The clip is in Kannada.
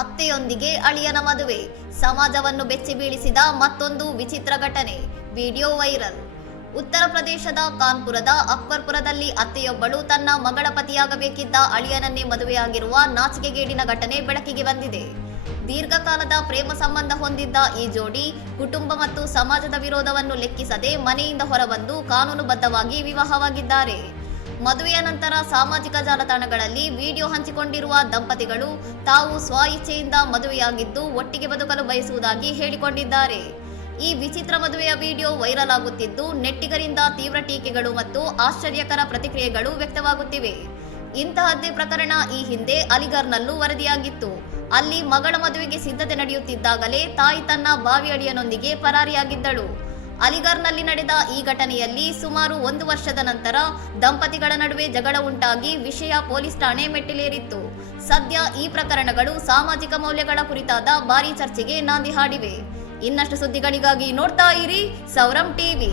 ಅತ್ತೆಯೊಂದಿಗೆ ಅಳಿಯನ ಮದುವೆ, ಸಮಾಜವನ್ನು ಬೆಚ್ಚಿ ಬೀಳಿಸಿದ ಮತ್ತೊಂದು ವಿಚಿತ್ರ ಘಟನೆ. Video viral. ಉತ್ತರ ಪ್ರದೇಶದ ಕಾನ್ಪುರದ ಅಕ್ಬರ್ಪುರದಲ್ಲಿ ಅತ್ತೆಯೊಬ್ಬಳು ತನ್ನ ಮಗಳ ಪತಿಯಾಗಬೇಕಿದ್ದ ಅಳಿಯನನ್ನೇ ಮದುವೆಯಾಗಿರುವ ನಾಚಿಕೆಗೇಡಿನ ಘಟನೆ ಬೆಳಕಿಗೆ ಬಂದಿದೆ. ದೀರ್ಘಕಾಲದ ಪ್ರೇಮ ಸಂಬಂಧ ಹೊಂದಿದ್ದ ಈ ಜೋಡಿ ಕುಟುಂಬ ಮತ್ತು ಸಮಾಜದ ವಿರೋಧವನ್ನು ಲೆಕ್ಕಿಸದೆ ಮನೆಯಿಂದ ಹೊರಬಂದು ಕಾನೂನುಬದ್ಧವಾಗಿ ವಿವಾಹವಾಗಿದ್ದಾರೆ. ಮದುವೆಯ ನಂತರ ಸಾಮಾಜಿಕ ಜಾಲತಾಣಗಳಲ್ಲಿ ವಿಡಿಯೋ ಹಂಚಿಕೊಂಡಿರುವ ದಂಪತಿಗಳು ತಾವು ಸ್ವ ಇಚ್ಛೆಯಿಂದ ಮದುವೆಯಾಗಿದ್ದು ಒಟ್ಟಿಗೆ ಬದುಕಲು ಬಯಸುವುದಾಗಿ ಹೇಳಿಕೊಂಡಿದ್ದಾರೆ. ಈ ವಿಚಿತ್ರ ಮದುವೆಯ ವಿಡಿಯೋ ವೈರಲ್ ಆಗುತ್ತಿದ್ದು ನೆಟ್ಟಿಗರಿಂದ ತೀವ್ರ ಟೀಕೆಗಳು ಮತ್ತು ಆಶ್ಚರ್ಯಕರ ಪ್ರತಿಕ್ರಿಯೆಗಳು ವ್ಯಕ್ತವಾಗುತ್ತಿವೆ. ಇಂತಹದ್ದೇ ಪ್ರಕರಣ ಈ ಹಿಂದೆ ಅಲಿಗರ್ನಲ್ಲೂ ವರದಿಯಾಗಿತ್ತು. ಅಲ್ಲಿ ಮಗಳ ಮದುವೆಗೆ ಸಿದ್ಧತೆ ನಡೆಯುತ್ತಿದ್ದಾಗಲೇ ತಾಯಿ ತನ್ನ ಬಾವಿ ಅಳಿಯನೊಂದಿಗೆ ಪರಾರಿಯಾಗಿದ್ದಳು. ಅಲಿಗರ್ನಲ್ಲಿ ನಡೆದ ಈ ಘಟನೆಯಲ್ಲಿ ಸುಮಾರು 1 ವರ್ಷದ ನಂತರ ದಂಪತಿಗಳ ನಡುವೆ ಜಗಳ ಉಂಟಾಗಿ ವಿಷಯ ಪೊಲೀಸ್ ಠಾಣೆ ಮೆಟ್ಟಿಲೇರಿತ್ತು. ಸದ್ಯ ಈ ಪ್ರಕರಣಗಳು ಸಾಮಾಜಿಕ ಮೌಲ್ಯಗಳ ಕುರಿತಾದ ಭಾರೀ ಚರ್ಚೆಗೆ ನಾಂದಿ ಹಾಡಿವೆ. ಇನ್ನಷ್ಟು ಸುದ್ದಿಗಳಿಗಾಗಿ ನೋಡ್ತಾ ಇರಿ ಸೌರಂ ಟಿವಿ.